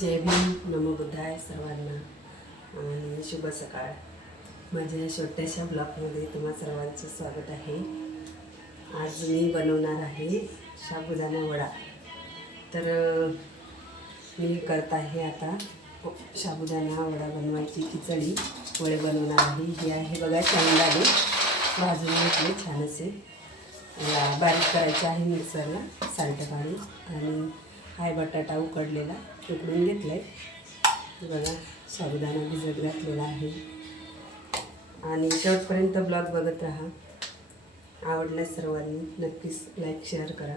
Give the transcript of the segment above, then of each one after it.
जय भीम, नमो बुद्धाय सर्वांना आणि शुभ सकाळ. माझ्या छोट्याशा ब्लॉगमध्ये तुम्हा सर्वांचं स्वागत आहे. आज मी बनवणार आहे साबुदाणा वडा. तर मी करत आहे आता साबुदाणा वडा बनवायची खिचडी वडे बनवणार आहे. ही आहे बघा शेंगदाणे भाजून घेतले छान असे, बारीक करायचे आहे मिक्सरला साल्ट पाणी. आणि हाय बटाटा उकडलेला उकडून घेतला आहे बघा. साबुदाणा भिजत घातलेला आहे आणि शेवटपर्यंत ब्लॉग बघत राहा. आवडल्यास सर्वांनी नक्कीच लाईक शेअर करा.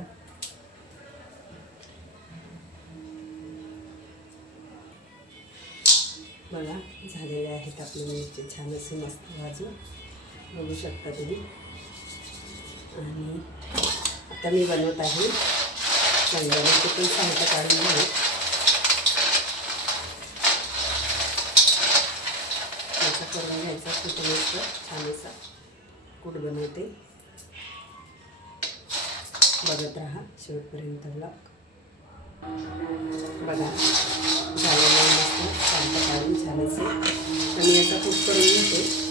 बघा झालेले आहेत आपले मिरची छान असे मस्त भाजून बघू शकता तुम्ही. आणि आता मी बनवत आहे शेंगदाण्याचे पण साल्ट काढून घेऊ. याचा करून घ्यायचा कुठ मस्त छान असा कूट बनवते. बघत राहा शेवटपर्यंत ब्लॉग. बघा झालेला मस्त साल्ट काढून छान असे आणि याचा कूट करून घेते.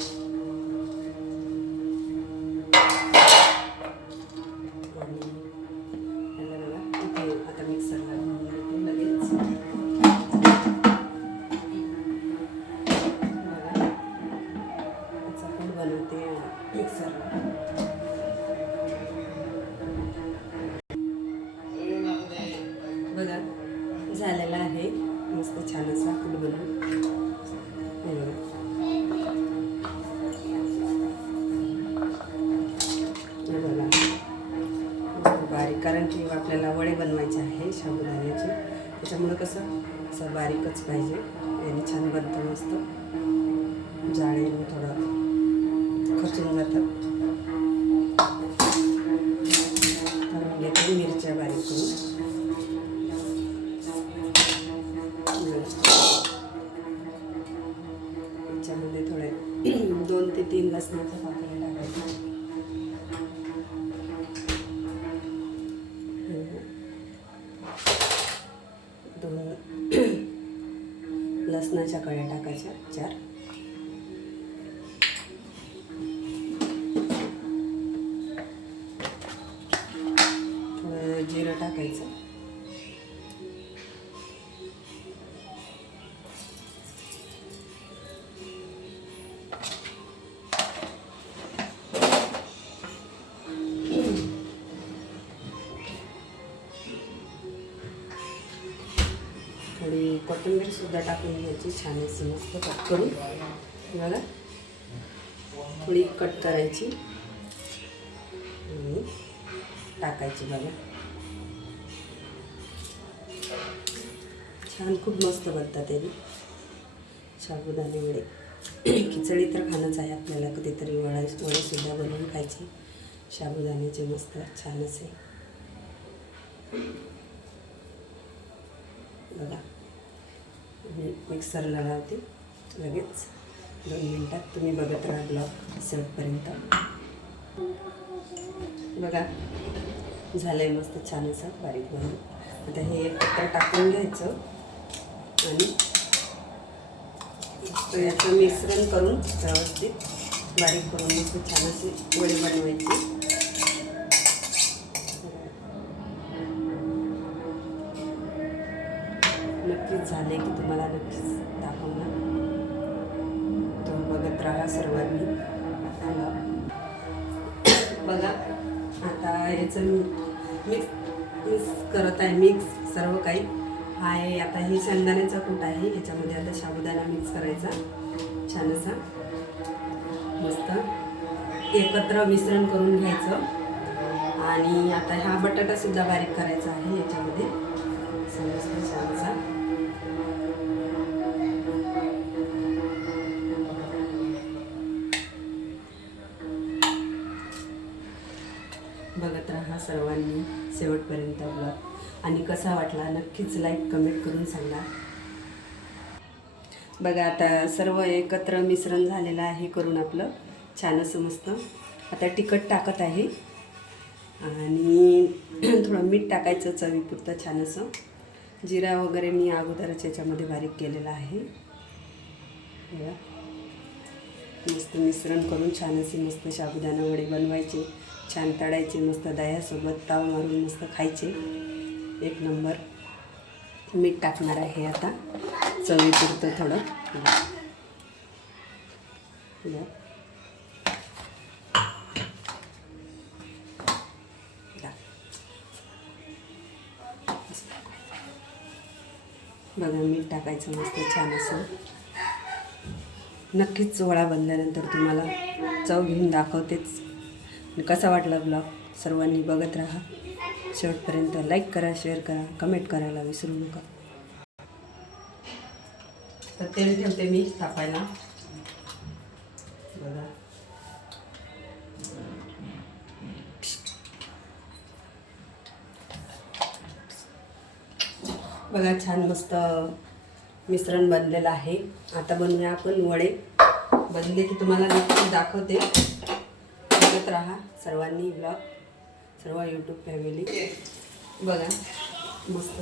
बघा झालेला आहे मस्त छान असा कूट बनवून. बघा बारीक, कारण की आपल्याला वडे बनवायचे आहे साबुदाण्याचे, त्याच्यामुळं कसं असं बारीकच पाहिजे. याने छान बनतं मस्त. जाळीने थोडं खचून जातं. तर घेते मिरच्या बारीक करून. याच्यामध्ये थोडे 2 ते 3 लसणाच्या पाकळ्या टाकायच्या. लसणाच्या कळ्या टाकायच्या 4. थोडं जिरं टाकायचं. थोडी कोथिंबीर सुद्धा टाकून घ्यायची छान अशी मस्त कट करून. बघा थोडी कट करायची आणि टाकायची. बघा छान खूप मस्त बनतात ते साबुदाणे वडे. खिचडी तर खाणंच आहे आपल्याला, कधीतरी वडेसुद्धा बनवून खायचे साबुदाण्याचे मस्त छान असे. बघा मिक्सरला लावते लगेच 2 मिनटात. तुम्ही बघत राहा ब्लॉग शेवटपर्यंत. बघा झालं आहे मस्त छान असं बारीक बनवून. आता हे एकत्र टाकून घ्यायचं आणि याचं मिश्रण करून व्यवस्थित बारीक करून मस्त छान असे वडे बनवायचे. नक्कीच झाले की तुम्हाला नक्कीच दाखवणार. तुम्ही बघत राहा सर्वांनी. बघा आता याचं मिक्स करत आहे. मिक्स सर्व काही आहे. आता हे शेंगदाण्याचा कूट आहे, याच्यामध्ये आता साबुदाणा मिक्स करायचा छान असा मस्त एकत्र मिश्रण करून घ्यायचं. आणि आता हा बटाटासुद्धा बारीक करायचा आहे याच्यामध्ये समजतं छान असा. बघत राहा सर्वांनी शेवटपर्यंत ब्लॉग. आणि कसा वाटला नक्कीच लाईक कमेंट करून सांगा. बघा आता सर्व एकत्र मिश्रण झालेलं आहे करून आपलं छान असं मस्त. आता तिखट टाकत आहे आणि थोडं मीठ टाकायचं चवीपुरतं छान असं. जिरा वगैरे मी अगोदरच याच्यामध्ये बारीक केलेला आहे. बघा, मस्त मिश्रण करून छान असे मस्त साबुदाणा वडे बनवायचे, छान तळायचे, मस्त दह्यासोबत ताव मारून मस्त खायचे. एक नंबर. मीठ टाकणार आहे आता चवीपुरतं थोडं. बघा, मीठ टाकायचं मस्त छान असं. नक्कीच वडा बनल्यानंतर तुम्हाला चव घेऊन दाखवतेच. कसा वाटला ब्लॉग सर्वांनी बघत राहा शेवटपर्यंत. लाईक करा, शेअर करा, कमेंट करायला विसरू नका. तर तेल ठेवते मी तापायला. बघा छान मस्त मिश्रण बनलेलं आहे. आता बनवूया आपण वडे. बनले की तुम्हाला नक्की दाखवते. बघत राहा सर्वांनी ब्लॉग, सर्व यूट्यूब फॅमिली. बघा मस्त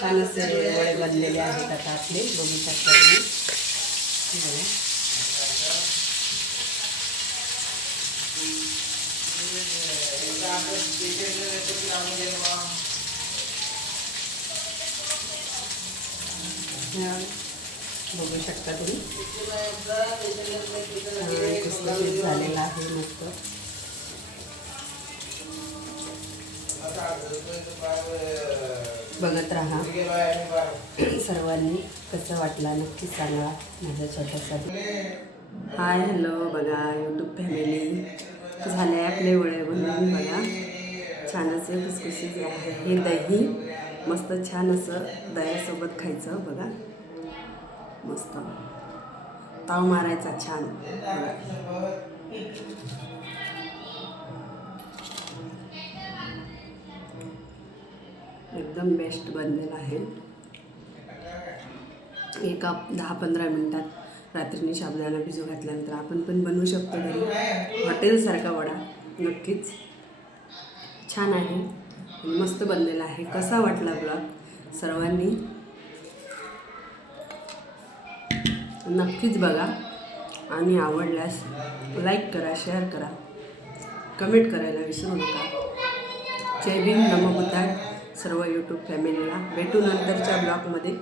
छान असे वडे बनलेले आहेत आता आपले. बघू शकता तुम्ही. बघू शकता तुम्ही. कुसकुशीत झालेला आहे मस्त. बघत राहा सर्वांनी. कसं वाटला नक्की सांगा माझ्या छोट्यासा. Hi hello. बघा यूट्यूब फॅमिली, झाले आपले वडे बनवून. बघा छान असे खुसखुशीत आहे. हे दही मस्त छान असं दह्यासोबत खायचं. बघा मस्त ताव मारायचा छान. एकदम बेस्ट बनलेला आहे. एका 10-15 मिनटात रात्रीने साबुदाणा भिजू घातल्यानंतर आपण पण बनवू शकतो घरी. हॉटेलसारखा वडा नक्कीच छान आहे, मस्त बनलेला आहे. कसा वाटला ब्लॉग सर्वांनी नक्कीच बघा आणि आवडल्यास लाईक करा, शेअर करा, कमेंट करायला विसरू नका. जय भीम, नमो बुद्धाय सर्व यूट्यूब फॅमिलीला. भेटू नंतरच्या ब्लॉगमध्ये.